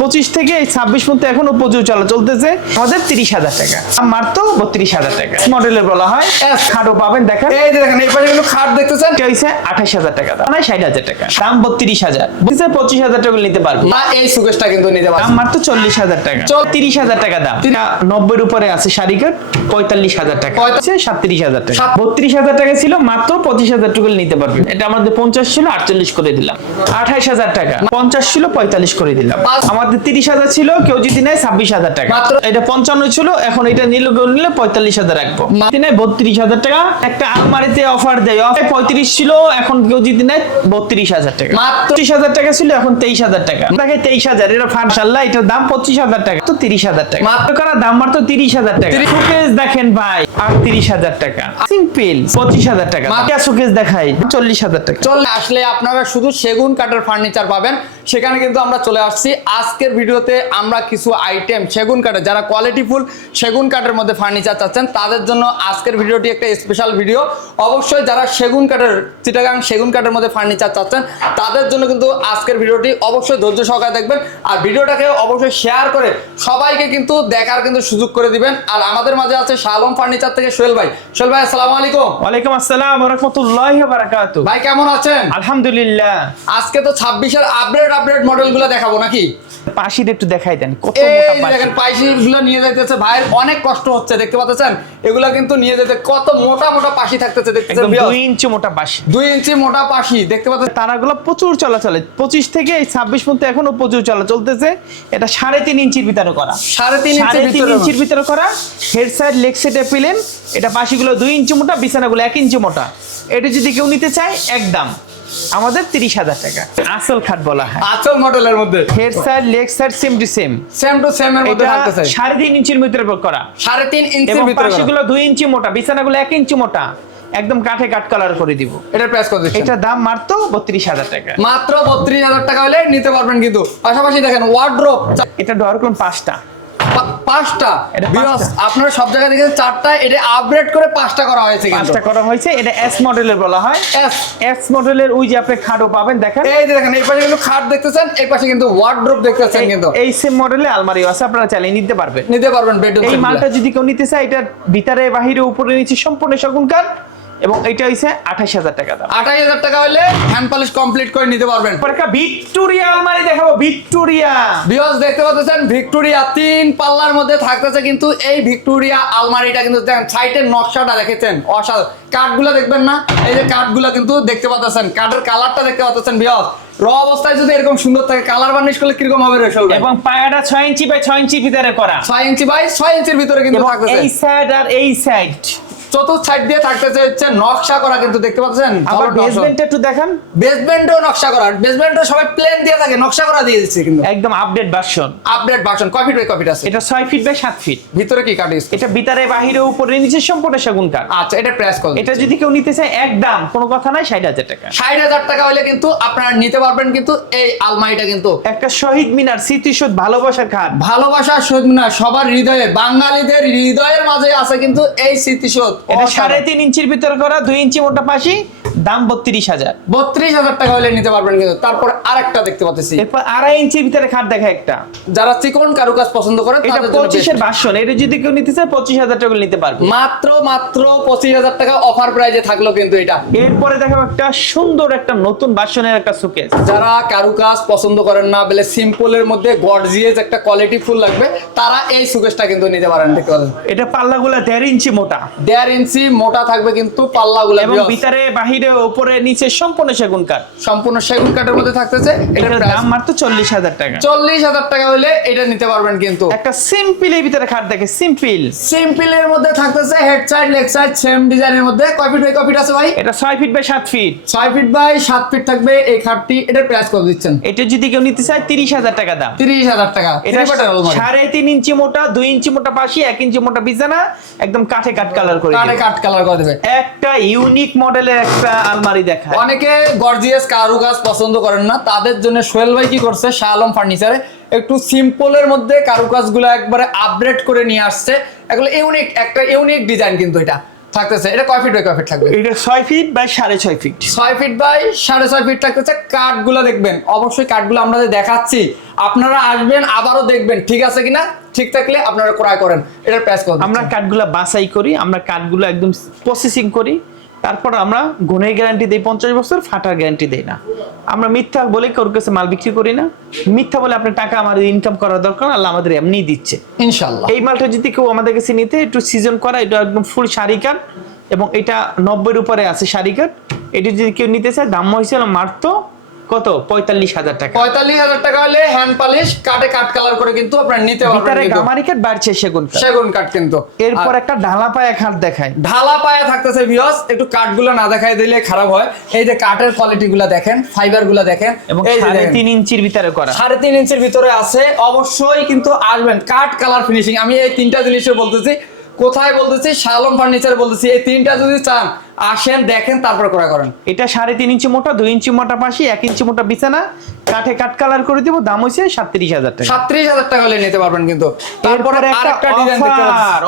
25 থেকে 26 পর্যন্ত এখনো প্রচুর চলতেছে আমাদের 30,000 টাকা, মাত্র 32,000 টাকা। মডেলের বলা হয় খাটও পাবেন, দেখেন এই যে দেখেন এই পাশে কিন্তু খাট দেখতেছেন, এটা হইছে 28,000 টাকা দাম, মানে 60,000 টাকা দাম, 32,000 বুঝছে 25,000 টাকা নিতে পারবে। না এই সুকেশটা কিন্তু নিতে পারবেন দাম মাত্র 40,000 টাকা, 30,000 টাকা দাম। 90 এর উপরে আছে শাড়ি কাট, 45,000 টাকা, 37,000 টাকা। 32,000 টাকা ছিল, মাত্র 25,000 টাকা নিতে পারবেন। এটা আমাদের 50 ছিল, 48 করে দিলাম। 28,000 টাকা, 50 ছিল, 45 করে দিলাম। আমাদের 30,000 ছিল, কেউ যদি নেয় 26,000 টাকা। এটা 55 ছিল, এখন এটা নিলে 45,000 রাখবো। নেয় 32,000 টাকা। একটা আলমারিতে অফার দেয়, 35 ছিল, এখন কেউ যদি নেয় 32,000 টাকা। 30,000 টাকা ছিল, এখন 23,000 টাকা। দেখে 23,000, এটা মাশাআল্লাহ, এটার দাম 25,000 টাকা, তো 30,000 টাকা। মাত্র কারা দাম মাত্র 30,000 টাকা। শোকেস দেখেন ভাই, 38,000 টাকা। সিম্পল 25,000 টাকা। শোকেস দেখাই 40,000 টাকা। আসলে আপনারা শুধু সেগুন কাঠের ফার্নিচার পাবেন, সেখানে কিন্তু আমরা চলে আসছি। আজকের ভিডিওতে আমরা কিছু আইটেম সেগুন কাঠের, যারা কোয়ালিটিফুল সেগুন কাঠের মধ্যে ফার্নিচার চাচ্ছেন তাদের জন্য আজকের ভিডিওটি একটা স্পেশাল ভিডিও। অবশ্যই যারা সেগুন কাঠের, চিটাগাং সেগুন কাঠের মধ্যে ফার্নিচার চাচ্ছেন তাদের জন্য কিন্তু আজকের ভিডিওটি অবশ্যই ধৈর্য সহকারে দেখবেন, আর ভিডিওটাকে অবশ্যই শেয়ার করে সবাইকে কিন্তু দেখার কিন্তু সুযোগ করে দিবেন। আর আমাদের মাঝে আছে শাহ আলম ফার্নিচার থেকে সোহেল ভাই। সোহেল ভাই আসসালামু আলাইকুম। ওয়ালাইকুম আসসালাম ওয়া রাহমাতুল্লাহি ওয়া বারাকাতুহু। ভাই কেমন আছেন? আলহামদুলিল্লাহ। আজকে তো 26 এর আপডেট মডেলগুলো দেখাবো নাকি? পাশিটা একটু দেখাই দেন, কত এই মোটা পাশি। দেখেন পাশিগুলো নিয়ে যাইতেছে, ভাইয়ের অনেক কষ্ট হচ্ছে, দেখতে পাচ্ছেন এগুলো কিন্তু নিয়ে যেতে কত মোটা মোটা পাশি থাকতেছে, দেখতেছেন একদম 2 ইঞ্চি মোটা পাশি, 2 ইঞ্চি মোটা পাশি দেখতে পাচ্ছেন। তারাগুলো প্রচুর চলে 25 থেকে 26 পর্যন্ত এখনো প্রচুর চলতেছে। এটা 3.5 ইঞ্চির ভিতরে করা, 3.5 ইঞ্চির ভিতরে করা। Head side leg side plane. এটা পাশিগুলো 2 ইঞ্চি মোটা, বিছানাগুলো 1 ইঞ্চি মোটা। এটা যদি কেউ নিতে চায় একদম আমাদের 30,000 টাকা। আসল খাট বলা হয়, আসল মডেলের মধ্যে head side leg side same to same এর মধ্যে থাকতেছে। 3.5 ইঞ্চির ভিতরে করা, 3.5 ইঞ্চির এবং ভিতরে পাশিগুলো 2 ইঞ্চি মোটা, বিছানাগুলো 1 ইঞ্চি মোটা, একদম কাঠে কাট কালার করে দিব। এটার প্রাইস কত দিচ্ছেন? এটা দাম মাত্র 32,000 টাকা। মাত্র 32,000 টাকা হলে নিতে পারবেন। কিন্তু পাশাপাশি দেখেন ওয়ার্ড্রোব, এটা ডোর কলম 5টা, 5টা। এটা ভিউয়ার্স 5টা। আপনারা সব জায়গায় দেখেন 4টা, এটা আপগ্রেড করে 5টা করা হয়েছে কিন্তু। 5টা করা হয়েছে। এটা এস মডেলের বলা হয়। এস মডেলের ওই যে আপনি খাটও পাবেন, দেখেন এই যে দেখেন এই পাশে কিন্তু খাট দেখতেছেন, এই পাশে কিন্তু ওয়ার্ড্রোব দেখতেছেন। কিন্তু এই সেম মডেলে আলমারিও আছে, আপনারা চাইলে নিতে পারবেন। বেডরুম এই মালটা যদি কেউ নিতে চায়, এটার ভিতরে বাহিরে উপরে নিচে সম্পূর্ণ সেগুন কাঠ, এবং এটা হইছে 28,000 টাকা দাম। 28,000 টাকা হলে হ্যান্ড পলিশ কমপ্লিট করে নিতে পারবেন। পরে একটা ভিক্টোরিয়া আলমারি দেখাবো, ভিক্টোরিয়া। ভিউয়ার্স দেখতে পাচ্ছেন ভিক্টোরিয়া 3 পাল্লার মধ্যে থাকতেছে কিন্তু এই ভিক্টোরিয়া আলমারিটা কিন্তু দেখেন সাইডের নকশাটা দেখেছেন, অসাধারণ। কাঠগুলো দেখবেন না, এই যে কাঠগুলো কিন্তু দেখতে পাচ্ছেন, কাঠের কালারটা দেখতে পাচ্ছেন। ভিউয়ার্স র অবস্থায় যদি এরকম সুন্দর থাকে, কালার বার্নিশ করলে কিরকম হবে রে সোহেল ভাই? এবং পায়াটা 6 ইঞ্চি বাই 6 ইঞ্চির ভিতরে করা, 6 ইঞ্চি বাই 6 ইঞ্চির ভিতরে কিন্তু থাকতেছে। এই সাইড আর এই সাইড চতুর্থ সাইড দিয়ে থাকতেছে হচ্ছে নকশা করা, কিন্তু দেখতে পাচ্ছেন। আবার বেসমেন্টটা একটু দেখেন, বেসমেন্টও নকশা করা, বেসমেন্টও সবাই প্লেন দিয়ে থাকে, নকশা করা দিয়ে দিচ্ছে কিন্তু একদম আপডেট ভার্সন। Update version. কয় ফিট বাই কয় ফিট আছে? এটা 6 ফিট বাই 7 ফিট। ভিতরে কি কাঠ ইউজ? এটা ভিতরে বাহিরে উপরে নিচে সম্পূর্ণ সেগুন কাঠ। আচ্ছা, এটা প্রাইস কত? এটা যদি কেউ নিতে চায় একদম কোনো কথা নাই, 60,000 টাকা। 60,000 টাকা হলে কিন্তু আপনারা নিতে পারবেন কিন্তু এই আলমারিটা। কিন্তু একটা শহীদ মিনার, স্মৃতিসৌধ, ভালোবাসার খাট। ভালোবাসা শহীদ মিনার সবার হৃদয়ে, বাঙালিদের হৃদয়ের মাঝে আছে কিন্তু এই স্মৃতিসৌধ। এটা 3.5 ইঞ্চির ভিতরে করা, 2 ইঞ্চি মোটা পাশি, দাম 32,000। 32,000 টাকা হলে নিতে পারবেন কিন্তু। তারপর আরেকটা দেখতে পাচ্ছি, এরপর 2.5 ইঞ্চির ভিতরে খাট দেখা একটা, যারা চিকন কারুকাজ পছন্দ করেন এটা তাদের জন্য 25 এর ভার্সন। এটা যদি কেউ নিতে চায় 25,000 টাকা নিতে পারবে। মাত্র 25,000 টাকা অফার প্রাইজে থাকলো কিন্তু এটা। এরপরে দেখাবো একটা সুন্দর একটা নতুন ভার্সনের একটা শোকেস। যারা কারুকাজ পছন্দ করেন না, বলে সিম্পলের মধ্যে গর্জিয়াস একটা কোয়ালিটি ফুল লাগবে, তারা এই শোকেসটা কিন্তু নিতে পারেন। দেখতে পাচ্ছেন এটা পাল্লাগুলো 1.5 ইঞ্চি মোটা, 1.5 ইঞ্চি মোটা থাকবে কিন্তু পাল্লাগুলো, এবং ভিতরে বাহিরে উপরে নিচে সম্পূর্ণ সেগুন কাঠ, সম্পূর্ণ সেগুন কাঠের মধ্যে থাকতেছে। এটার দাম মাত্র 40,000 টাকা। 40,000 টাকা হলে এটা নিতে পারবেন কিন্তু। একটা সিম্পল এর ভিতরে খাট দেখে, সিম্পলের মধ্যে থাকতেছে head side leg side same ডিজাইনের মধ্যে। কয় ফিট বাই কয় ফিট আছে ভাই? এটা 6 feet by 7 feet. 6 feet by 7 feet থাকবে এই খাটটি। এটার প্রাইস কত দিচ্ছেন? এটা যদি কেউ নিতে চায় 30,000 টাকা দাম। 30,000 টাকা। এটা 3.5 ইঞ্চি মোটা, 2 ইঞ্চি মোটা পাশি, 1 ইঞ্চি মোটা বিছানা, একদম কাঠে কাট কালার করে কাঠে দিবে। কাট কালার করে দেবে। একটা ইউনিক মডেলের একটা আলমারি দেখায়। অনেকে গর্জিয়াস কারুকাজ পছন্দ করেন না, তাদের জন্য সোহেল ভাই কি করছে, শাহ আলম ফার্নিচারে একটু সিম্পলের মধ্যে কারুকাজগুলো একবারে আপডেট করে নিয়ে আসছে। এগুলো ইউনিক, একটা ইউনিক ডিজাইন কিন্তু এটা। থাকতেছে। এটা কয় ফিট বাই কয় ফিট থাকবে? এটা 6 feet by 6.5 feet. 6 feet by 6.5 feet থাকতেছে। কাঠগুলো দেখবেন, অবশ্যই কাঠগুলো আমরা যে দেখাচ্ছি আপনারা আসবেন আবারও দেখবেন ঠিক আছে কিনা, ঠিক থাকলে আপনারা ক্রয় করেন। এটার প্রাইস কত? আমরা কাঠগুলো বাছাই করি, আমরা কাঠগুলো একদম প্রসেসিং করি, তারপর আমরা গুণের গ্যারান্টি দেই 50 বছর, ফাটার গ্যারান্টি দেই না। আমরা মিথ্যা বলে কারোর কাছে মাল বিক্রি করি না। মিথ্যা বলে আপনার টাকা আমাদের ইনকাম করার দরকার, আল্লাহ আমাদের এমনি দিচ্ছে ইনশাআল্লাহ। এই মালটা যদি কেউ আমাদের কাছে নিতে একটু সিজন করা, এটা একদম ফুল শাড়ি কাঠ এবং এটা 90 এর উপরে আছে শাড়ি কাঠ। এটা যদি কেউ নিতে চায় দাম হয়েছিল মাত্র কত 45,000 টাকা। 45,000 টাকা হলে হ্যান্ড পলিশ কাটে কাট কালার করে কিন্তু আপনারা নিতে পারবেন। ভিতরে গামারি কাঠ, বাড়ছে সেগুন কাঠ। সেগুন কাঠ কিন্তু। এরপর একটা ঢালা পায়া কাঠ দেখায়। ঢালা পায়া থাকতেছে ভিউয়ার্স, একটু কাঠগুলো না দেখাই দিলে খারাপ হয়। এই যে কাঠের কোয়ালিটিগুলো দেখেন, ফাইবারগুলো দেখেন, এবং এই যে 3.5 ইঞ্চির ভিতরে করা। 3.5 ইঞ্চির ভিতরে আছে। অবশ্যই কিন্তু আসবেন। কাঠ কালার ফিনিশিং, আমি এই তিনটা জিনিসে বলতেছি, কোথায় বলতেছি, শালম ফার্নিচার বলতেছি। এই তিনটা যদি চান আসেন, দেখেন, তারপর ক্রয় করেন। এটা 3.5 ইঞ্চি মোটা, 2 ইঞ্চি মোটা পাশি, 1 ইঞ্চি মোটা বিছানা, কাঠে কাট কালার করে দিব। দাম হইছে 37,000 টাকা। 37,000 টাকা হলে নিতে পারবেন কিন্তু। তারপরে আরেকটা ডিজাইন দেখতে পাচ্ছেন।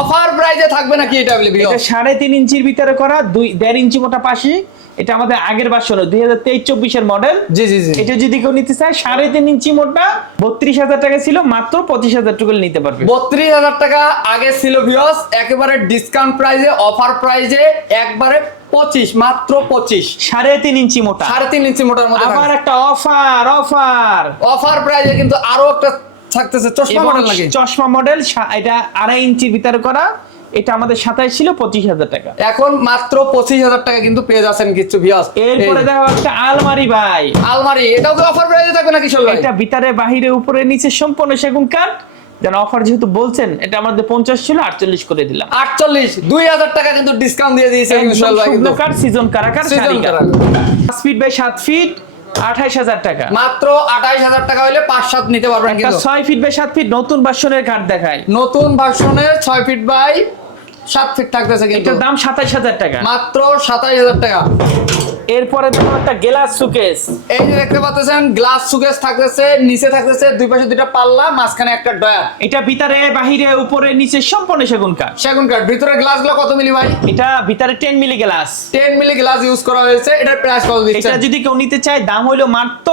অফার প্রাইসে থাকবে নাকি এটা বলি? এটা 3.5 ইঞ্চির ভিতরে করা, 1.5 ইঞ্চি মোটা পাশি। এটা আমাদের আগের ভার্সন 2023-24 এর মডেল। জি জি জি। এটা যদি কেউ নিতে চায় 3.5 ইঞ্চি মোটা 32,000 টাকা ছিল, মাত্র 25,000 টাকা নিতে পারবে। 32,000 টাকা আগে ছিল ভিউয়ার্স, একেবারে ডিসকাউন্ট প্রাইসে, অফার প্রাইসে একবারে 25, মাত্র 25। 3.5 ইঞ্চি মোটা, 3.5 ইঞ্চি মোটার মধ্যে আবার একটা অফার প্রাইসে কিন্তু আরো একটা থাকতেছে চশমা মডেল নাকি? চশমা মডেল। এটা 2.5 ইঞ্চির ভিতরে করা। এটা আমাদের 27 ছিল 25,000 টাকা, এখন মাত্র 25,000 টাকা কিন্তু পেয়ে যাচ্ছেন কিছু ভিউয়ার্স। এরপরে দেখো একটা আলমারি ভাই। আলমারি, এটাও কি অফার প্রাইসে থাকবে নাকি? এটা ভিতরে বাহিরে উপরে নিচে সম্পূর্ণ সেগুন কাঠ। যেন অফার যেহেতু বলছেন, এটা আমাদের 50 ছিল, 48 করে দিলাম। 48, 2,000 টাকা কিন্তু ডিসকাউন্ট দিয়ে দিয়েছে ইনশাআল্লাহ। কিন্তু কাঠ সিজন কারাকার শাড়ি কাঠ 5 ফিট বাই 7 ফিট, 28,000 টাকা। মাত্র 28,000 টাকা হলে 5-7 নিতে পারবেন একটা কিন্তু। 6 ফিট বাই 7 ফিট নতুন ভার্সনের কাঠ দেখায়। নতুন ভার্সনের 6 ফিট বাই 7 ফিট থাকতেছে কিন্তু। এটার দাম 27,000 টাকা, মাত্র 27,000 টাকা। এরপরে দেখো একটা গ্লাস সুকেস। এই যে দেখতে পাচ্ছেন গ্লাস সুকেস থাকতেছে, নিচে থাকতেছে দুই পাশে দুইটা পাল্লা, মাঝখানে একটা ডয়ার। এটা ভিতরে বাহিরে উপরে নিচে সম্পূর্ণ সেগুন কাঠ। সেগুন কাঠ। ভিতরে গ্লাসগুলো কত মিলি ভাই? এটা ভিতরে 10 milli glass. 10 milli glass use করা হয়েছে। এটার প্রাইস কত দিচ্ছেন? এটা যদি কেউ নিতে চায় দাম হলো মাত্র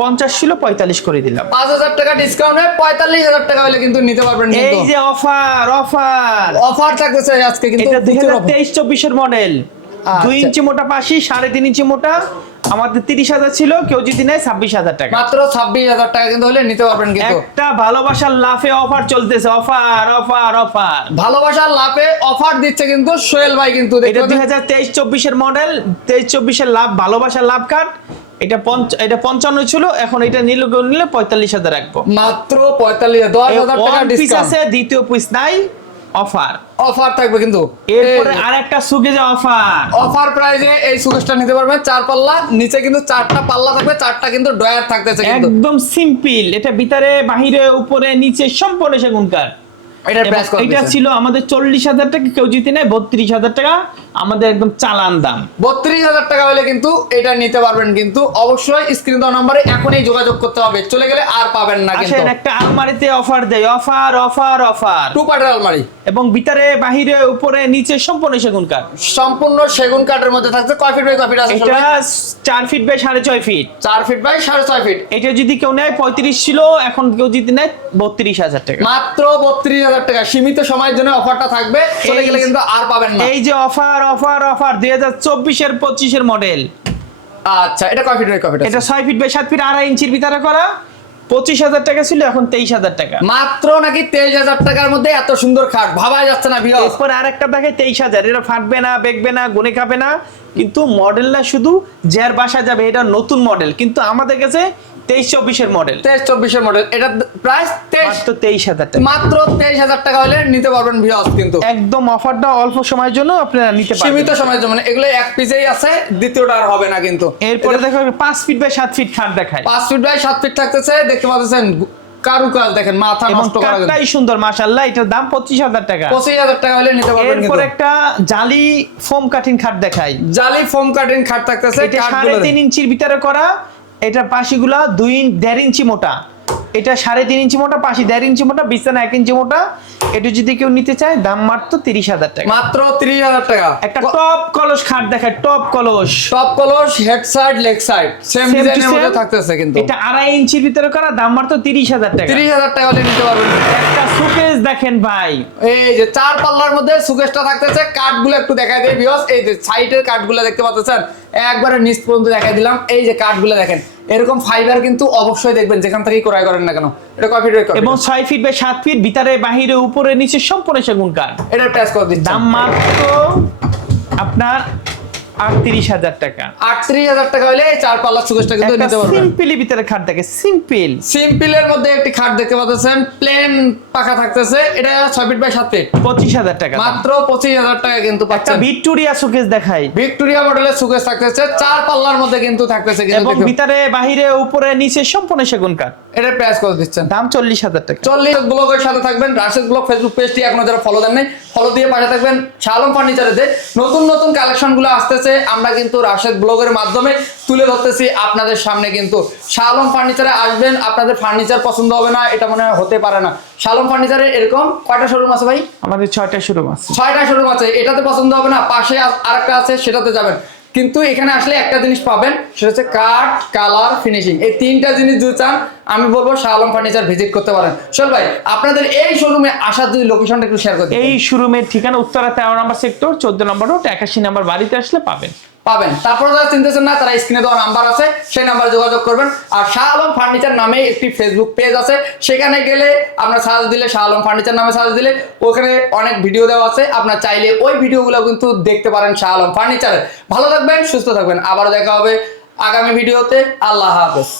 50 ছিল, 45 করে দিলাম। 5,000 টাকা ডিসকাউন্ট হয়ে 45,000 টাকা হলে কিন্তু নিতে পারবেন কিন্তু। এই যে অফার থাকতেছে আজকে কিন্তু। এটা 2023-24 এর মডেল। 2 আচ্ছা। ইঞ্চি মোটা পাশি, 3.5 ইঞ্চি মোটা। আমাদের 30,000 ছিল, কেউ যদি নেয় 26,000 টাকা। মাত্র 26,000 টাকা কিন্তু হলে নিতে পারবেন কিন্তু। একটা ভালোবাসার লাফে অফার চলতেছে। অফার। ভালোবাসার লাভে অফার দিচ্ছে কিন্তু সোহেল ভাই কিন্তু। এটা 2023-24 এর মডেল, 23-24 এর লাভ, ভালোবাসার লাভ কার্ড। এটা 55 ছিল, এখন এটা নিলে 45,000 রাখবো। মাত্র 45,000, 10,000 টাকা ডিসকাউন্ট আছে, দ্বিতীয় পিস নাই। অফার থাকবে কিন্তু। এরপরে আরেকটা সুকেজ অফার প্রাইসে এই সুকেজটা নিতে পারবেন। 4 পাল্লা, নিচে কিন্তু 4টা পাল্লা থাকবে, 4টা কিন্তু ডয়ার থাকতেছে কিন্তু। একদম সিম্পল। এটা ভিতরে বাহিরে উপরে নিচে সম্পূর্ণ সেগুন কাঠ। এটার প্রাইস কত? এটা ছিল আমাদের 40,000 টাকা, কেউ জিতে নেয় 32,000 টাকা, আমাদের একদম চালান দাম। 32,000 টাকা হলে কিন্তু এটা নিতে পারবেন কিন্তু। অবশ্যই স্ক্রিন দেওয়া নম্বরে এখনই যোগাযোগ করতে হবে, চলে গেলে আর পাবেন না কিন্তু। আসেন একটা আলমারিতে অফার দেয়। অফার 2 পার্টের আলমারি, এবং ভিতরে বাহিরে উপরে নিচে সম্পূর্ণ সেগুন কাঠ। সম্পূর্ণ সেগুন কাঠের মধ্যে থাকছে। কয় ফিট বাই কয় ফিট আছে? এটা 4 feet by 6.5 feet. 4 feet by 6.5 feet. এটা যদি কেউ নেয় 35 ছিল, এখন কেউ যদি নেয় 32,000 টাকা। মাত্র 32,000 টাকা। সীমিত সময়ের জন্য অফারটা থাকবে, চলে গেলে কিন্তু আর পাবেন না। এই যে অফার 2024-25 এর মডেল। আচ্ছা, এটা কয় ফিট বাই কয় ফিট? এটা 6 ফিট বাই 7 ফিট, 2.5 ইঞ্চির ভিতরে করা। 25,000 টাকা ছিল, এখন 23,000 টাকা। মাত্র নাকি 23,000 টাকার মধ্যে এত সুন্দর খাট, ভাবাই যাচ্ছে না ভিউয়ার্স। এরপর আরেকটা দেখে 23,000। এটা ফাটবে না, বেকবে না, গুনে খাবে না, কিন্তু মডেলটা শুধু যার বাসা যাবে। এটা নতুন মডেল, কিন্তু আমাদের কাছে 23-24 এর মডেল। 23-24 এর মডেল। এটা প্রাইস মাত্র 23,000 টাকা। মাত্র 23,000 টাকা হলে নিতে পারবেন ভিউয়ার্স কিন্তু। একদম অফারটা অল্প সময়ের জন্য আপনারা নিতে পারবেন, সীমিত সময়ের জন্য। এগুলো এক পিসেই আছে, দ্বিতীয়টা আর হবে না কিন্তু। এরপরে দেখো 5 ফিট বাই 7 ফিট খাট দেখায়। 5 ফিট বাই 7 ফিট থাকতেছে, দেখতে পাচ্ছেন কারুকাজ দেখেন, মাথা নষ্ট করা গেল। কাঠটাই সুন্দর মাশাআল্লাহ। এটার দাম 25,000 টাকা। 25,000 টাকা হলে নিতে পারবেন কিন্তু। এরপর একটা জালি ফোম কাটিং খাট দেখাই। জালি ফোম কাটিং খাট থাকতেছে। এটা 3.5 ইঞ্চির ভিতরে করা। এটা পাশিগুলা 1.5 ইঞ্চি মোটা। এটা 3.5 ইঞ্চি মোটা, পাশি 1.5 ইঞ্চি মোটা, বিছানা 1 ইঞ্চি মোটা। এটা যদি কেউ নিতে চায় দাম মাত্র 30,000 টাকা। মাত্র 30,000 টাকা। একটা টপ কলস খাট দেখায়, টপ কলস, টপ কলস, head side, leg side same ডিজাইনের মধ্যে থাকতেছে কিন্তু। এটা 2.5 ইঞ্চির ভিতরে করা, দাম মাত্র 30,000 টাকা। 30,000 টাকা হলে নিতে পারবেন। একটা সুকেস দেখেন ভাই, এই যে 4 পাল্লার মধ্যে সুকেসটা থাকতেছে। কাঠগুলো একটু দেখাই দেই ভিউয়ার্স, এই যে সাইডের কাঠগুলো দেখতে পাচ্ছেন, একবারে নিচ পর্যন্ত দেখাই দিলাম। এই যে কাঠগুলো দেখেন, এরকম ফাইবার কিন্তু অবশ্যই দেখবেন যেখান থেকেই ক্রয় করেন না কেন। এটা কয় ফিট বাই কয় ফিট? এবং 6 ফিট বাই 7 ফিট, ভিতরে বাহিরে উপরে নিচে সম্পূর্ণ সেগুন কাঠ। এটার প্রাইস কত দিচ্ছেন? দাম মাত্র আপনার 38,000 টাকা। 38,000 টাকা হলে এই 4 পাল্লার সুকেসটা কিন্তু নিতে পারবেন। সিম্পলি ভিতরে খাট দেখে, সিম্পল। সিম্পলের মধ্যে একটি খাট দেখতে পাচ্ছেন, প্লেন পাখা থাকতেছে। এটা 6 ফিট বাই 7 ফিট, 25,000 টাকা। মাত্র 25,000 টাকা কিন্তু একটা পাচ্ছেন। ভিক্টোরিয়া সুকেস দেখাই, ভিক্টোরিয়া মডেলের সুকেস থাকতেছে, 4 পাল্লার মধ্যে কিন্তু থাকতেছে কিন্তু এবং দেখুন। ভিতরে বাহিরে উপরে নিচে সম্পূর্ণ সেগুন কাঠ। এটার প্রাইস কত দিচ্ছেন? দাম 40,000 টাকা। 40 ব্লগের সাথে থাকবেন। রাশেদ ব্লগ ফেসবুক পেজটি এখনো যারা ফলো দেন নাই, ফলো দিয়ে পাশে থাকবেন। শাহ আলম ফার্নিচারেতে নতুন নতুন কালেকশন গুলো আসতেছে, আমরা কিন্তু রাশেদ ব্লগের মাধ্যমে তুলে ধরতেছি আপনাদের সামনে। কিন্তু শাহ আলম ফার্নিচারে আসবেন, আপনাদের ফার্নিচার পছন্দ হবে না এটা মনে হয় হতে পারে না। শাহ আলম ফার্নিচারে এরকম কয়টা শোরুম আছে ভাই? আমাদের 6টা শোরুম আছে। 6টা শোরুম আছে। এটাতে পছন্দ হবে না, পাশে আরেকটা আছে, সেটাতে যাবেন। কিন্তু এখানে আসলে একটা জিনিস পাবেন, সেটা হচ্ছে কাঠ, কালার, ফিনিশিং। এই 3টা জিনিস যদি চান, আমি বলবো শাহ আলম ফার্নিচার ভিজিট করতে পারেন। সোহেল ভাই, আপনাদের এই শোরুমে আসার যদি লোকেশনটা একটু শেয়ার করে দিন। এই শোরুমের ঠিকানা উত্তরা 13 নম্বর সেক্টর, 14 নম্বর রোড, 81 নম্বর বাড়িতে আসলে পাবেন। তারপর যারা চিনতেছেন না, তারা স্ক্রিনে দেওয়া নাম্বার আছে, সেই নাম্বারে যোগাযোগ করবেন। আর শাহ আলম ফার্নিচার নামে একটি ফেসবুক পেজ আছে, সেখানে গেলে আপনার সার্চ দিলে, শাহ আলম ফার্নিচার নামে সার্চ দিলে ওখানে অনেক ভিডিও দেওয়া আছে। আপনার চাইলে ওই ভিডিওগুলো কিন্তু দেখতে পারেন শাহ আলম ফার্নিচারে। ভালো থাকবেন, সুস্থ থাকবেন, আবার দেখা হবে আগামী ভিডিওতে। আল্লাহ হাফেজ।